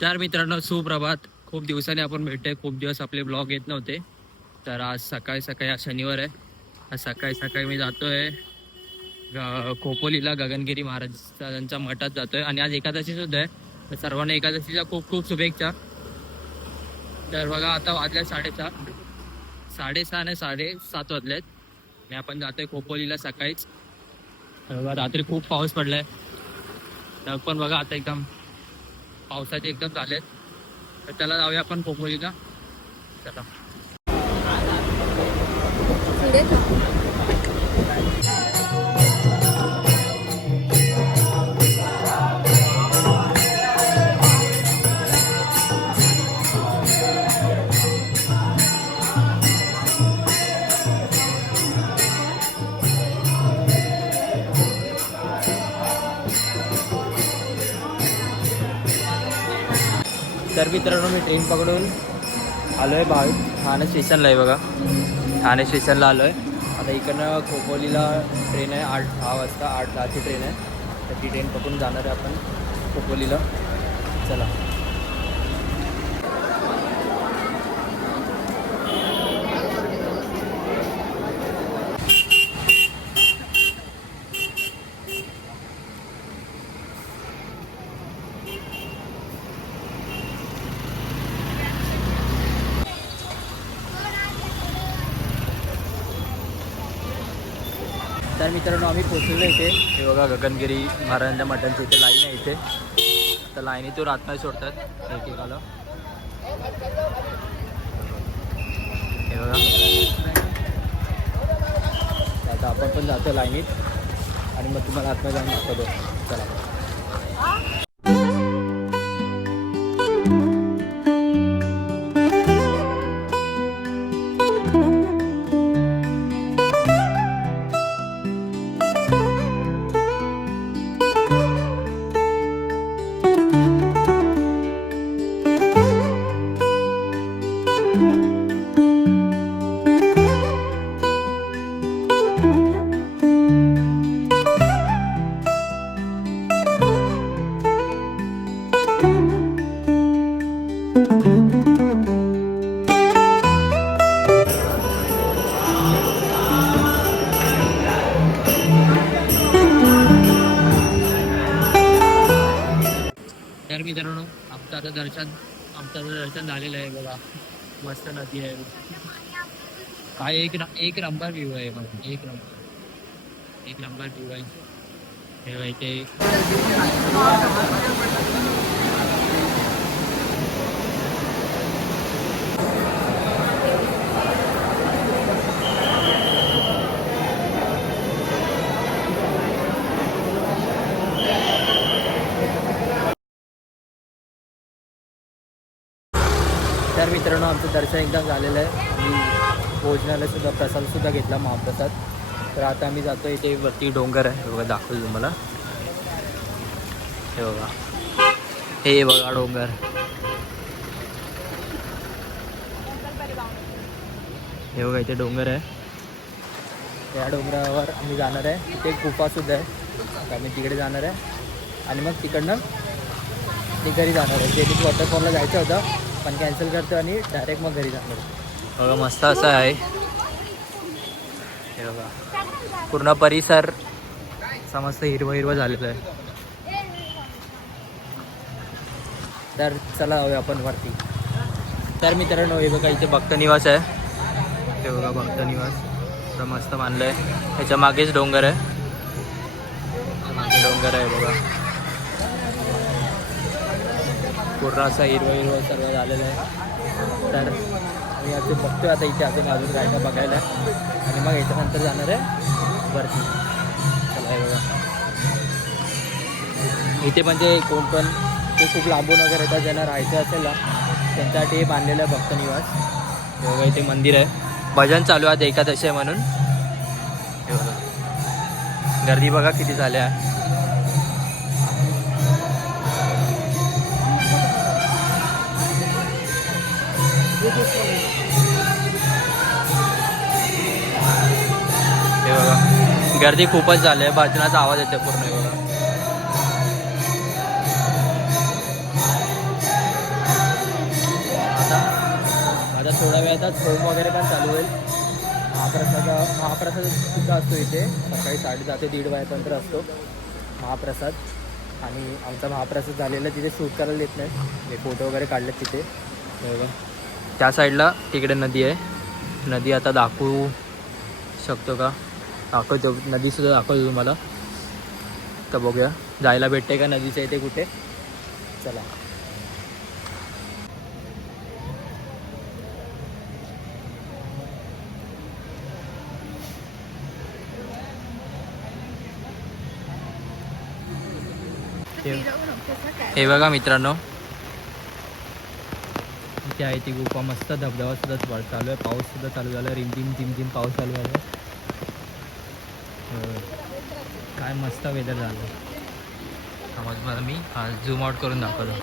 तर मित्रांनो सुप्रभात. खूप दिवसांनी आपण भेटतोय. खूप दिवस आपले ब्लॉग येत नव्हते. तर आज सकाळी सकाळी, आज शनिवार आहे, आज सकाळी सकाळी मी जातोय खोपोलीला गगनगिरी महाराजांच्या मठात जातोय. आणि आज एकादशी सुद्धा आहे. तर सर्वांना एकादशीच्या खूप खूप शुभेच्छा. तर बघा आता वाजल्या 6:30 आणि 7:30 वाजलेत. आणि आपण जातोय खोपोलीला सकाळीच. तर बघा रात्री खूप पाऊस पडलाय. तर पण बघा आता एकदम पावसाचे एकदम झालेत. तर त्याला जाऊया आपण खोपोलीला. चला. तर मित्रांनो मी ट्रेन पकडून आलो आहे ठाणे स्टेशनला आहे बघा. ठाणे स्टेशनला आलो आहे. आता इकडनं खोपोलीला ट्रेन आहे 8-10 वाजता, 8-10ची ट्रेन आहे. तर ती ट्रेन पकडून जाणार आहे आपण खोपोलीला. चला. तर मित्रांनो आम्ही पोचलेलो इथे. हे बघा गगनगिरी महाराजांच्या मठांच्या इथे लाईन आहे इथे. तर लाईनीतून आतमध्ये सोडतात एकेकाला. हे बघा आता आपण पण जातो लाईनीत आणि मग तुम्हाला आतमध्ये जाऊन दाखवतो. चला. तर मित्रांनो आमचं दर्शन झालेलं आहे बघा. मस्त नदी आहे. काय एक नंबर व्ह्यू आहे बघा. एक नंबर व्ह्यू आहे. हे बघा इथे. तर मित्रांनो आमचं दर्शन एकदम झालेलं आहे. आम्ही भोजनाला सुद्धा प्रसादसुद्धा घेतला, महाप्रसाद. तर आता आम्ही जातो. इथे वरती डोंगर आहे बघा, दाखवतो तुम्हाला. हे बघा, हे बघा डोंगर. हे बघा इथे डोंगर आहे. त्या डोंगरावर आम्ही जाणार आहे. तिथे एक गुफासुद्धा आहे. तर आम्ही तिकडे जाणार आहे आणि मग तिकडनं ते घरी जाणार आहे. ते वॉटरफॉलला जायचं होतं पण कॅन्सल करतो आणि डायरेक्ट मग घरी जाणार. बघा मस्त असं आहे. हे बघा पूर्ण परिसर समस्त हिरवं झालेलं आहे. तर चला जाऊया आपण वरती. तर मित्रांनो हे बघा इथे भक्त निवास आहे. हे बघा भक्त निवास तर मस्त बांधलं आहे. त्याच्या मागेच डोंगर आहे. मागे डोंगर आहे बघा. पूर्ण असं हिरवं सर्व झालेलं आहे. तर आम्ही असे बघतोय आता इथे अजून काय का बघायला. आणि मग याच्यानंतर जाणार आहे वरती. चला हे बघा इथे म्हणजे कोण पण ते खूप लांबून वगैरे येतात, ज्यांना राहायचं असेल ना त्यांच्यासाठी हे बांधलेलं आहे भक्त निवास. हे बघा इथे मंदिर आहे. भजन चालू आहे एकादशी आहे म्हणून. हे बघा गर्दी बघा किती झाली आहे. हे बघा गर्दी खूपच झाली आहे. भजनाचा आवाज येतो पूर्ण. हे बघा थोड्या वेळातच होम वगैरे पण चालू होईल. महाप्रसाद सुद्धा असतो इथे. सकाळी 7:30 ते 1:30 वाजेपर्यंत असतो महाप्रसाद. आणि आमचा महाप्रसाद झालेला तिथे शूट करायला देत नाही. हे फोटो वगैरे काढलेत तिथे. बरोबर त्या साईडला तिकडे नदी आहे. नदी आता दाखवू शकतो का? दाखवतो, नदीसुद्धा दाखवतो तुम्हाला. तर बघूया जायला भेटते का नदीच्या इथे कुठे. चला. हे बघा मित्रांनो, इथे आहे ती गुफा. मस्त धबधबा सुद्धा चालू आहे. पाऊस सुद्धा चालू झाला. रिमझिम झिमझिम पाऊस चालू झाला. काय मस्त वेदर झालं. समज मला मी झूम आउट करून दाखवतो.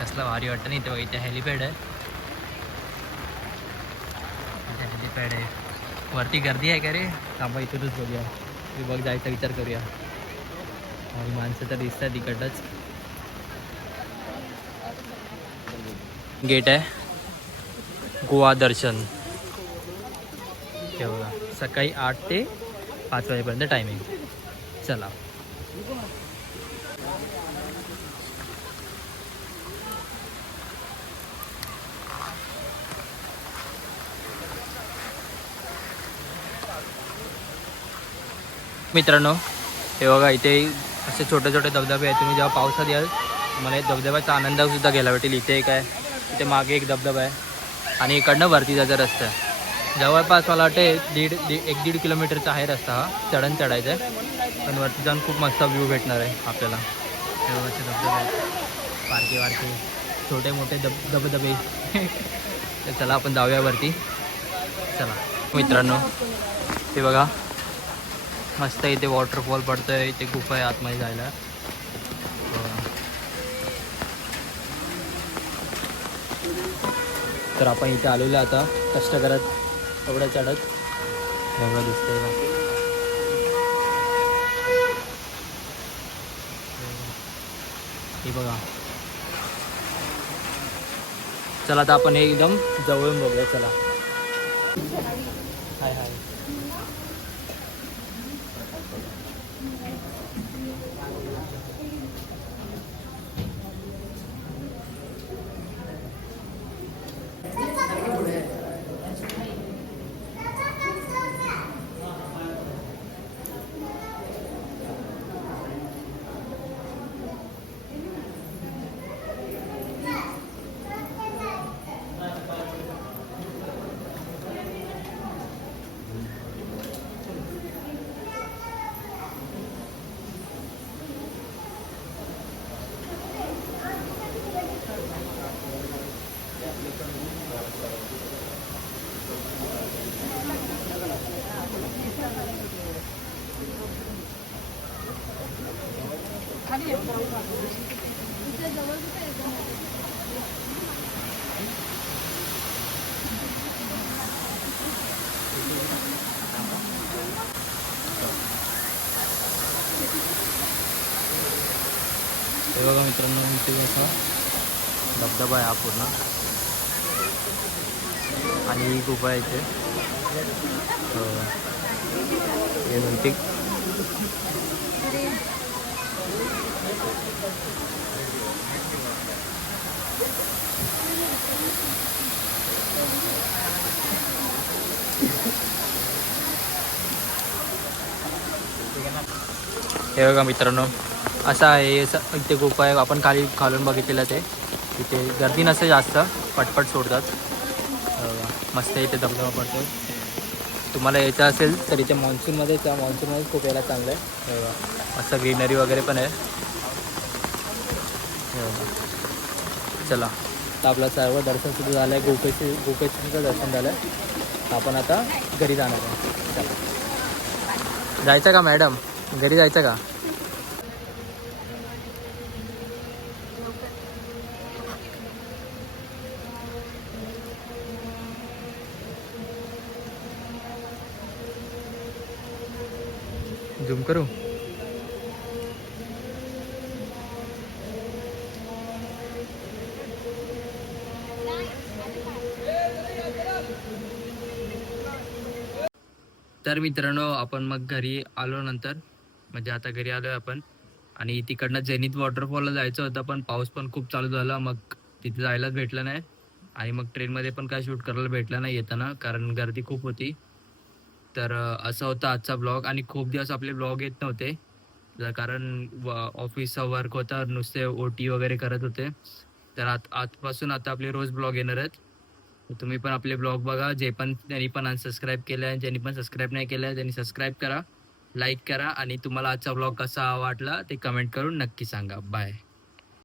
कसला भारी वाटतं नाही. तेव्हा इथे हेलिपॅड आहे. हेलिपॅड आहे. वरती गर्दी आहे का रे? थांबा इथूनच बघूया. मी बघ जायचा विचार करूया. आणि माणसं तर दिसतात तिकडच. गेट आहे गोवा दर्शन. हे बघा सकाळी 8 ते 5 वाजेपर्यंत टायमिंग. चला. मित्रांनो हे बघा इथे असे छोटे छोटे धबधबे आहेत. तुम्ही जेव्हा पावसात याल मला एक धबधब्याचा आनंदसुद्धा घ्यायला भेटेल. इथे एक आहे, इथे मागे एक धबधबा आहे आणि इकडनं वरती जायचा रस्ता आहे. जवळपास मला वाटते 1-1.5 किलोमीटरचा आहे रस्ता हा. चढायचं आहे पण वरती जाऊन खूप मस्त व्ह्यू भेटणार आहे आपल्याला. तेव्हाचे धबधबे आहेत, पारखे वारखे छोटे मोठे धबधबे. तर चला आपण जाऊया वरती. चला मित्रांनो हे बघा मस्त इथे वॉटरफॉल पडतोय. इथे गुफा आहे आतमध्ये जायला. तर आपण इथे आलेलो आता कष्ट करत एवढं चढत. बघा दिसतंय का? हे बघा. चला आता आपण हे एकदम जवळून बघूया. चला. हाय हाय. हे बघा मित्रांनो इथे असा धबधबा आहे हा पूर्ण आणि ही गुफा आहे इथे. हे म्हणते हे बघा मित्रांनो असा आहे. इथे गुफा आहे. आपण खालून बघितलेलं ते. इथे गर्दी नसते जास्त, पटपट सोडतात. मस्त इथे धबधबा पडतो. तुम्हाला यायचं असेल तर इथे मान्सूनमध्येच खूप यायला चांगलं आहे. असं ग्रीनरी वगैरे पण आहे. चला तर आपलं सर्व दर्शन सुरू झालं आहे. गुफेचं सुद्धा दर्शन झालं आहे. आपण आता घरी जाणार आहे. चला. जायचं का मॅडम? घरी जायचं का? झूम करू? तर मित्रांनो आपण मग घरी आलो नंतर, म्हणजे आता घरी आलोय आपण आणि तिकडनं झेनिथ वॉटरफॉलला जायचं होतं, पण पाऊस पण खूप चालू झाला. मग तिथे जायलाच भेटलं नाही आणि मग ट्रेनमध्ये पण काय शूट करायला भेटलं नाही येताना, कारण गर्दी खूप होती. तर असा होता आजचा ब्लॉग आणि खूप दिवस आपले ब्लॉग येत नव्हते. कारण ऑफिसचा वर्क होता, नुसते ओटी वगैरे करत होते. तर आजपासून आता आपले रोज ब्लॉग येणार आहेत. तर तुम्ही पण आपले ब्लॉग बघा. जे पण त्यांनी पण अनसबस्क्राईब केलं आहे, ज्यांनी पण सबस्क्राईब नाही केलं आहे, त्यांनी सबस्क्राईब करा, लाईक करा आणि तुम्हाला आजचा ब्लॉग कसा वाटला ते कमेंट करून नक्की सांगा. बाय.